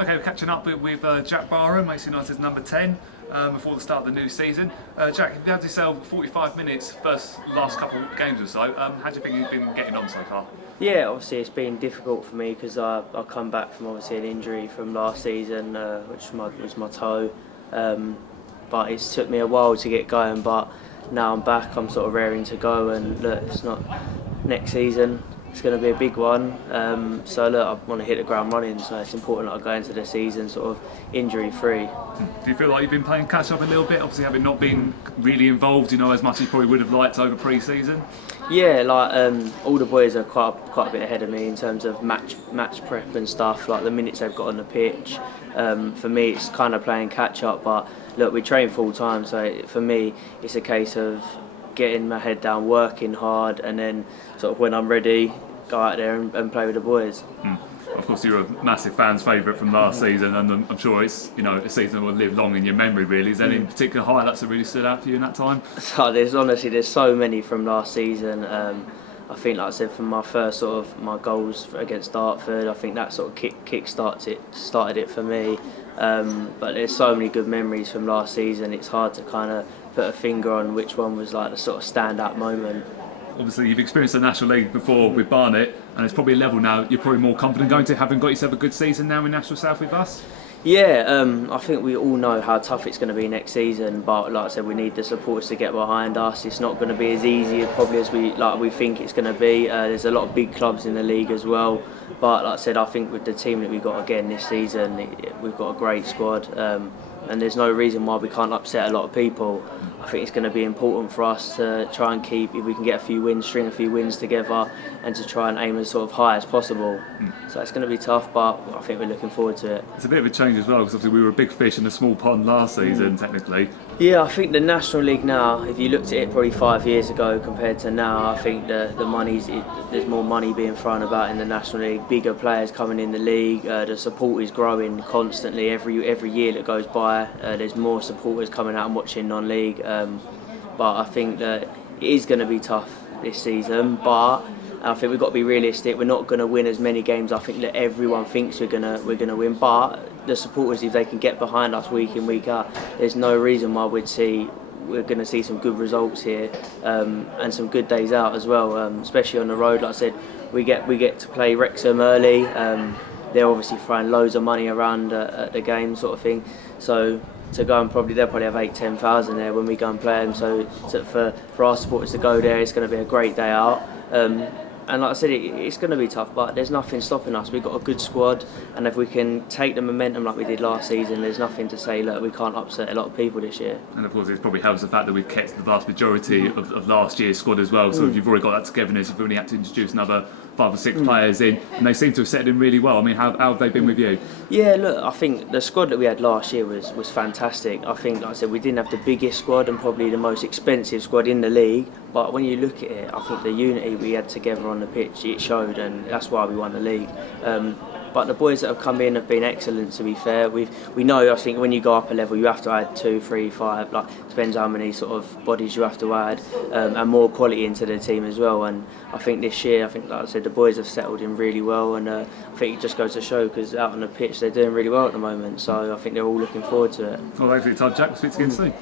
Okay, we're catching up with Jack Barham, Manchester United's number 10, before the start of the new season. Jack, you've had yourself 45 minutes last couple of games or so. How do you think you've been getting on so far? Yeah, obviously it's been difficult for me because I come back from obviously an injury from last season, which was my toe. But it's took me a while to get going. But now I'm back, I'm sort of raring to go. And look, it's not next season. It's going to be a big one. So look, I want to hit the ground running. So it's important that I go into the season sort of injury free. Do you feel like you've been playing catch up a little bit? Obviously, having not been really involved, as much as you probably would have liked over pre-season. Yeah, all the boys are quite a bit ahead of me in terms of match prep and stuff. Like the minutes they've got on the pitch. For me, it's kind of playing catch up. But look, we train full time, so for me, it's a case of getting my head down, working hard, and then sort of when I'm ready, go out there and play with the boys. Of course, you're a massive fan's favourite from last season, and I'm sure it's a season that will live long in your memory. Really, is there any particular highlights that really stood out for you in that time? So there's so many from last season. I think, like I said, from my first sort of my goals against Dartford, I think that sort of started it for me. But there's so many good memories from last season. It's hard to kind of put a finger on which one was like the sort of standout moment. Obviously, you've experienced the National League before with Barnet, and it's probably a level now you're probably more confident going to, having got yourself a good season now in National South with us. Yeah, I think we all know how tough it's going to be next season, but like I said, we need the supporters to get behind us. It's not going to be as easy probably as we think it's going to be. There's a lot of big clubs in the league as well, but like I said, I think with the team that we've got again this season, we've got a great squad, and there's no reason why we can't upset a lot of people. I think it's going to be important for us to try and keep, if we can get string a few wins together, and to try and aim as sort of high as possible. So it's going to be tough, but I think we're looking forward to it. It's a bit of a change as well, because obviously we were a big fish in a small pond last season, technically. Yeah, I think the National League now, if you looked at it probably 5 years ago compared to now, I think there's more money being thrown about in the National League, bigger players coming in the league, the support is growing constantly. Every year that goes by, there's more supporters coming out and watching non-league. But I think that it is going to be tough this season, but I think we've got to be realistic. We're not going to win as many games I think that everyone thinks we're going to win, but the supporters, if they can get behind us week in, week out, there's no reason why we're going to see some good results here, and some good days out as well, especially on the road. Like I said, we get to play Wrexham early. They're obviously throwing loads of money around at the game sort of thing, so to go and they'll probably have 8,000-10,000 there when we go and play them. So for our supporters to go there, it's going to be a great day out. And like I said, it's going to be tough, but there's nothing stopping us. We've got a good squad, and if we can take the momentum like we did last season, there's nothing to say, look, we can't upset a lot of people this year. And of course, it probably helps the fact that we've kept the vast majority of last year's squad as well. So if you've already got that togetherness, you've only had to introduce another 5 or 6 players in, and they seem to have settled in really well. I mean, how have they been with you? Yeah, look, I think the squad that we had last year was fantastic. I think, like I said, we didn't have the biggest squad and probably the most expensive squad in the league, but when you look at it, I think the unity we had together on the pitch, it showed, and that's why we won the league. But the boys that have come in have been excellent, to be fair. We know, I think, when you go up a level, you have to add 2, 3, 5, depends how many sort of bodies you have to add, and more quality into the team as well. And I think this year, like I said, the boys have settled in really well, and I think it just goes to show, because out on the pitch they're doing really well at the moment, so I think they're all looking forward to it. Well, thanks for your time, Jack. We'll speak again soon.